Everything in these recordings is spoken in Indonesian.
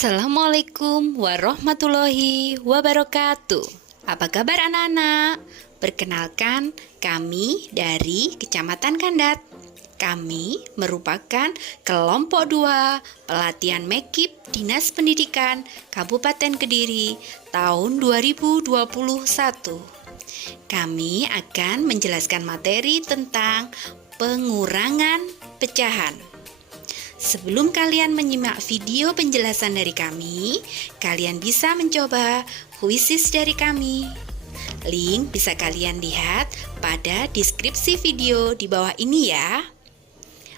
Assalamualaikum warahmatullahi wabarakatuh. Apa kabar anak-anak? Perkenalkan, kami dari Kecamatan Kandat. Kami merupakan kelompok 2 pelatihan Mekip Dinas Pendidikan Kabupaten Kediri tahun 2021. Kami akan menjelaskan materi tentang pengurangan pecahan. Sebelum kalian menyimak video penjelasan dari kami, kalian bisa mencoba kuisis dari kami. Link bisa kalian lihat pada deskripsi video di bawah ini ya.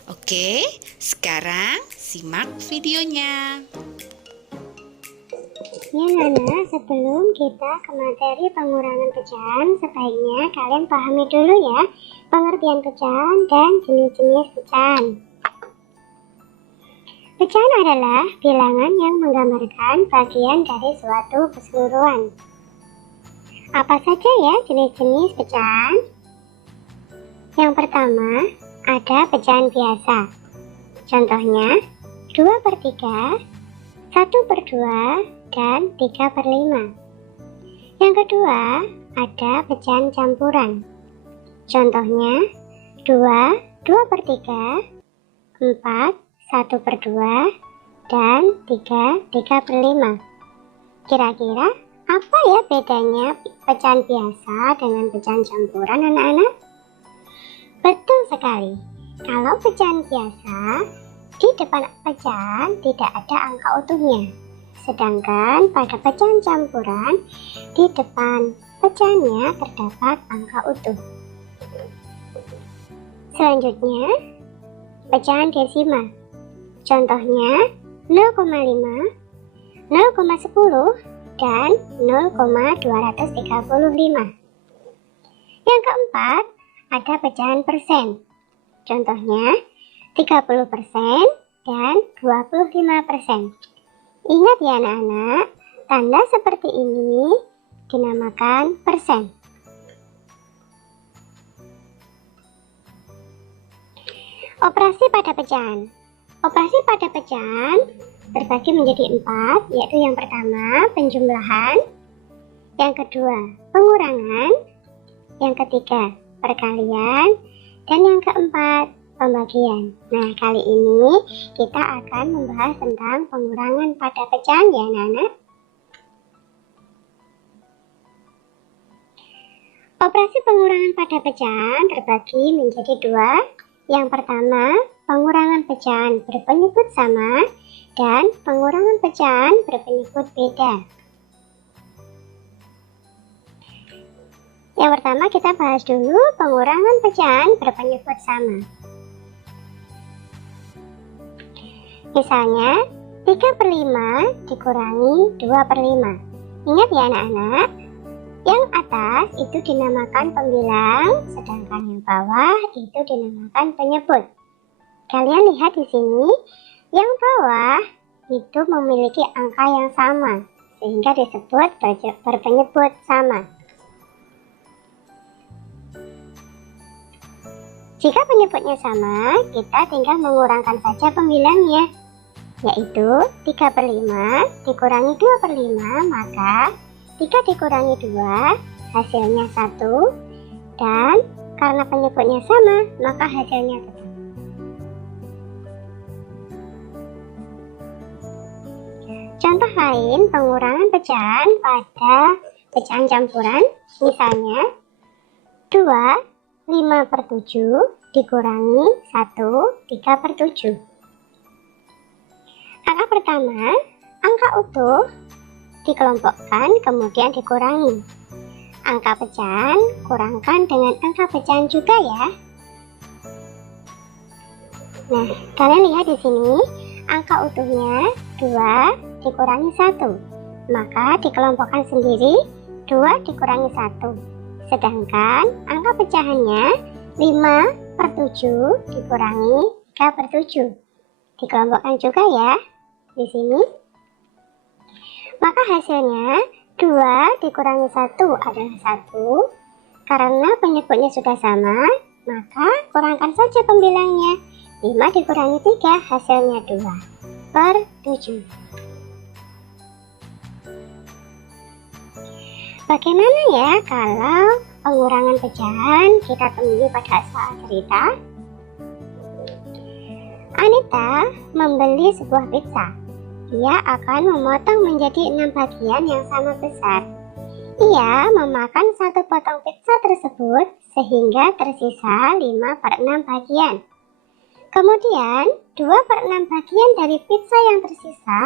Oke, sekarang simak videonya. Ya Nana, sebelum kita ke materi pengurangan pecahan, sebaiknya kalian pahami dulu ya pengertian pecahan dan jenis-jenis pecahan. Pecahan adalah bilangan yang menggambarkan bagian dari suatu keseluruhan. Apa saja ya jenis-jenis pecahan? Yang pertama, ada pecahan biasa. Contohnya, 2/3, 1/2, dan 3/5. Yang kedua, ada pecahan campuran. Contohnya, 2, 2/3, 4, 1/2, dan 3, 3/5. Kira-kira apa ya bedanya pecahan biasa dengan pecahan campuran anak-anak? Betul sekali. Kalau pecahan biasa, di depan pecahan tidak ada angka utuhnya. Sedangkan pada pecahan campuran, di depan pecahannya terdapat angka utuh. Selanjutnya, pecahan desimal. Contohnya 0,5, 0,10, dan 0,235. Yang keempat, ada pecahan persen. Contohnya 30% dan 25%. Ingat ya anak-anak, tanda seperti ini dinamakan persen. Operasi pada pecahan. Operasi pada pecahan terbagi menjadi 4, yaitu yang pertama penjumlahan, yang kedua pengurangan, yang ketiga perkalian, dan yang keempat pembagian. Nah, kali ini kita akan membahas tentang pengurangan pada pecahan ya anak-anak. Operasi pengurangan pada pecahan terbagi menjadi 2. Yang pertama, pengurangan pecahan berpenyebut sama dan pengurangan pecahan berpenyebut beda. Yang pertama kita bahas dulu pengurangan pecahan berpenyebut sama. Misalnya 3/5 dikurangi 2/5. Ingat ya anak-anak, yang atas itu dinamakan pembilang, sedangkan yang bawah itu dinamakan penyebut. Kalian lihat di sini, yang bawah itu memiliki angka yang sama, sehingga disebut berpenyebut sama. Jika penyebutnya sama, kita tinggal mengurangkan saja pembilangnya, yaitu 3/5 dikurangi 2/5, maka 3 dikurangi 2 hasilnya 1, dan karena penyebutnya sama, maka hasilnya tetap. Contoh lain pengurangan pecahan pada pecahan campuran, misalnya 2, 5/7 dikurangi 1, 3/7. Angka pertama, angka utuh dikelompokkan kemudian dikurangi. Angka pecahan kurangkan dengan angka pecahan juga ya. Nah, kalian lihat di sini, angka utuhnya 2 dikurangi 1, maka dikelompokkan sendiri 2 dikurangi 1. Sedangkan angka pecahannya 5/7 dikurangi 3/7. Dikelompokkan juga ya di sini. Maka hasilnya 2 dikurangi 1 adalah 1. Karena penyebutnya sudah sama, maka kurangkan saja pembilangnya. 5 dikurangi 3 hasilnya 2/7. Bagaimana ya kalau pengurangan pecahan kita temui pada soal cerita? Anita membeli sebuah pizza. Ia akan memotong menjadi 6 bagian yang sama besar. Ia memakan satu potong pizza tersebut sehingga tersisa 5/6 bagian. Kemudian 2/6 bagian dari pizza yang tersisa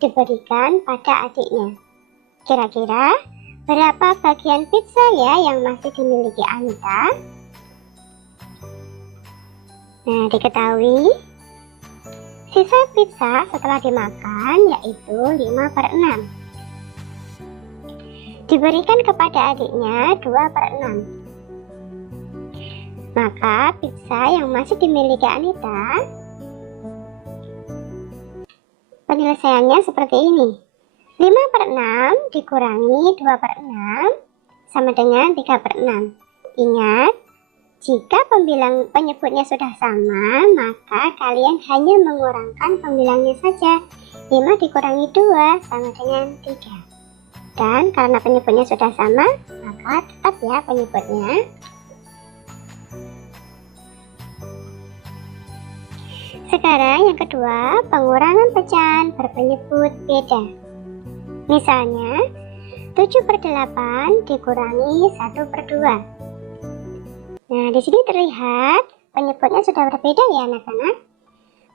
diberikan pada adiknya. Kira-kira berapa bagian pizza ya yang masih dimiliki Anita? Nah, diketahui sisa pizza setelah dimakan yaitu 5/6. Diberikan kepada adiknya 2/6. Maka pizza yang masih dimiliki Anita, penyelesaiannya seperti ini. 5/6 dikurangi 2/6 sama dengan 3/6. Ingat, jika penyebutnya sudah sama, maka kalian hanya mengurangkan pembilangnya saja. 5 dikurangi 2 sama dengan 3. Dan karena penyebutnya sudah sama, maka tetap ya penyebutnya. Sekarang yang kedua, pengurangan pecahan berpenyebut beda. Misalnya, 7/8 dikurangi 1/2. Nah, di sini terlihat penyebutnya sudah berbeda ya anak-anak.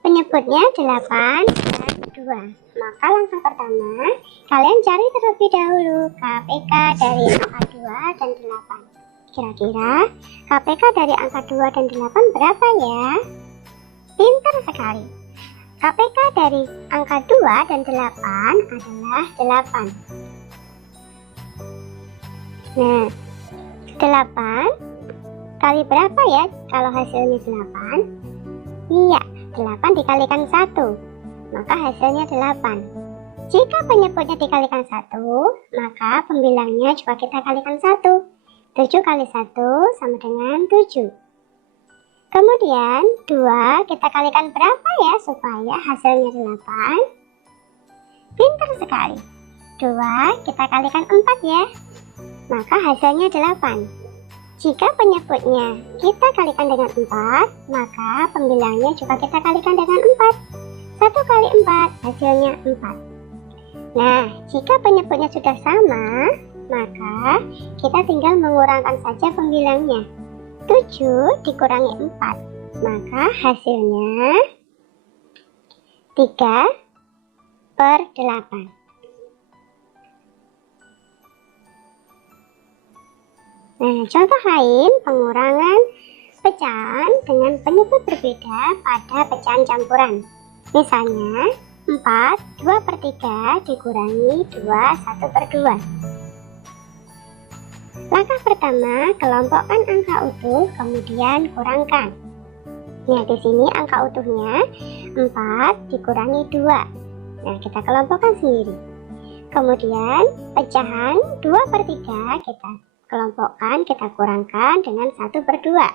Penyebutnya 8 dan 2. Maka langkah pertama, kalian cari terlebih dahulu KPK dari angka 2 dan 8. Kira-kira KPK dari angka 2 dan 8 berapa ya? Pintar sekali. KPK dari angka 2 dan 8 adalah 8. Nah, 8 kali berapa ya kalau hasilnya 8? Iya, 8 dikalikan 1, maka hasilnya 8. Jika penyebutnya dikalikan 1, maka pembilangnya juga kita kalikan 1. 7 kali 1 sama dengan 7. Kemudian 2 kita kalikan berapa ya supaya hasilnya 8? Pintar sekali. 2 kita kalikan 4 ya, maka hasilnya 8. Jika penyebutnya kita kalikan dengan 4, maka pembilangnya juga kita kalikan dengan 4. 1 kali 4 hasilnya 4. Nah, jika penyebutnya sudah sama, maka kita tinggal mengurangkan saja pembilangnya. 7 dikurangi 4, maka hasilnya 3/8. Nah, contoh lain pengurangan pecahan dengan penyebut berbeda pada pecahan campuran. Misalnya, 4 2/3 dikurangi 2 1/2. Langkah pertama, kelompokkan angka utuh, kemudian kurangkan. Nah, di sini angka utuhnya 4 dikurangi 2. Nah, kita kelompokkan sendiri. Kemudian, pecahan 2/3 kita kelompokkan, kita kurangkan dengan 1/2.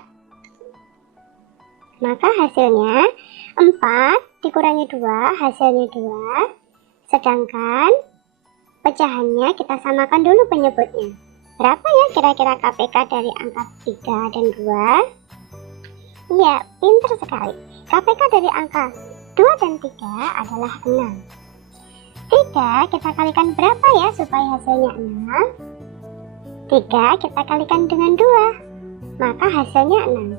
Maka hasilnya 4 dikurangi 2, hasilnya 2. Sedangkan pecahannya kita samakan dulu penyebutnya. Berapa ya kira-kira KPK dari angka 3 dan 2? Iya, pintar sekali. KPK dari angka 2 dan 3 adalah 6. 3 kita kalikan berapa ya supaya hasilnya 6? 3 kita kalikan dengan 2, maka hasilnya 6.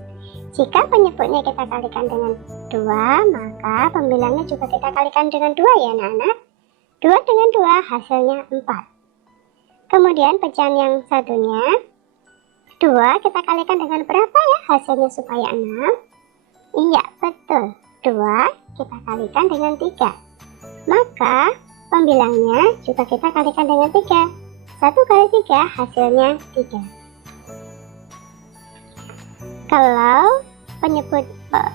Jika penyebutnya kita kalikan dengan 2, maka pembilangnya juga kita kalikan dengan 2 ya anak-anak. 2 dengan 2 hasilnya 4. Kemudian pecahan yang satunya, 2 kita kalikan dengan berapa ya hasilnya supaya 6? Iya, betul. 2 kita kalikan dengan 3. Maka pembilangnya juga kita kalikan dengan 3. 1 kali 3 hasilnya 3. Kalau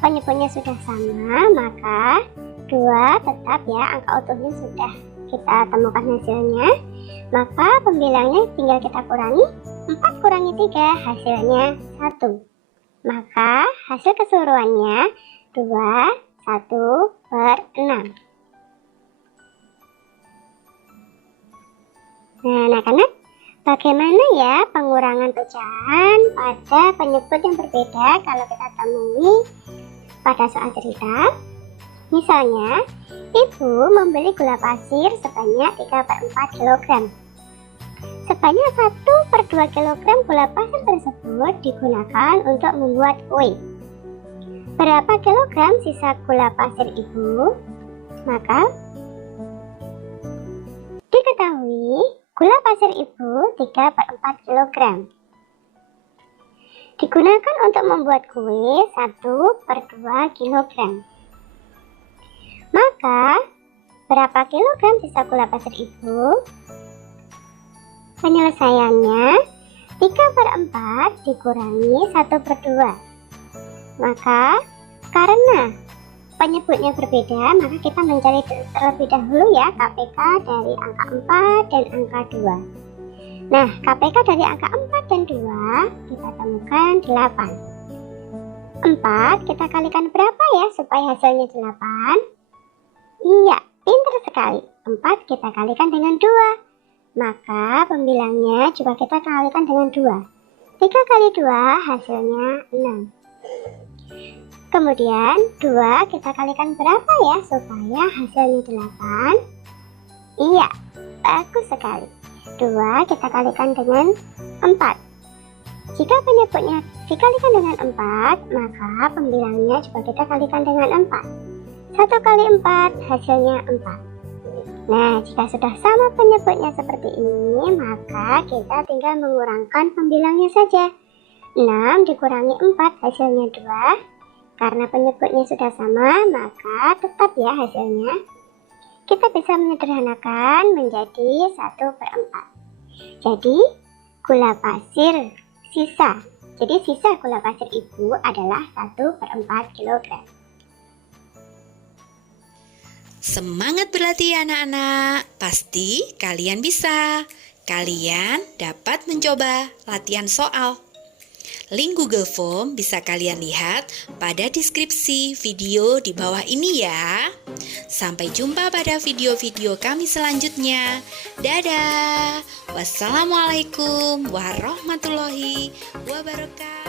penyebutnya sudah sama, maka 2 tetap ya, angka utuhnya sudah kita temukan hasilnya. Maka pembilangnya tinggal kita kurangi. 4 kurangi 3 hasilnya 1. Maka hasil keseluruhannya 2 1/6. Nah, anak-anak, Bagaimana ya pengurangan pecahan pada penyebut yang berbeda kalau kita temui pada soal cerita? Misalnya, ibu membeli gula pasir sebanyak 3/4 kg. Sebanyak 1/2 kg gula pasir tersebut digunakan untuk membuat kue. Berapa kilogram sisa gula pasir ibu? Maka diketahui gula pasir ibu 3/4 kg. Digunakan untuk membuat kue 1/2 kg. Maka berapa kilogram sisa gula pasir ibu? Penyelesaiannya 3/4 dikurangi 1/2. Maka karena penyebutnya berbeda, maka kita mencari terlebih dahulu ya KPK dari angka 4 dan angka 2. Nah, KPK dari angka 4 dan 2 kita temukan 8. 4 kita kalikan berapa ya supaya hasilnya 8? Iya, pintar sekali. 4 kita kalikan dengan 2. Maka pembilangnya juga kita kalikan dengan 2. 3 kali 2 hasilnya 6. Kemudian 2 kita kalikan berapa ya supaya hasilnya 8? Iya, bagus sekali. 2 kita kalikan dengan 4. Jika penyebutnya dikalikan dengan 4, maka pembilangnya juga kita kalikan dengan 4. 1 kali 4 hasilnya 4. Nah, jika sudah sama penyebutnya seperti ini, maka kita tinggal mengurangkan pembilangnya saja. 6 dikurangi 4 hasilnya 2. Karena penyebutnya sudah sama, maka tetap ya hasilnya. Kita bisa menyederhanakan menjadi 1/4. Jadi, gula pasir sisa. Jadi, sisa gula pasir ibu adalah 1/4 kg. Semangat berlatih ya anak-anak, pasti kalian bisa. Kalian dapat mencoba latihan soal. Link Google Form bisa kalian lihat pada deskripsi video di bawah ini ya. Sampai jumpa pada video-video kami selanjutnya. Dadah. Wassalamualaikum warahmatullahi wabarakatuh.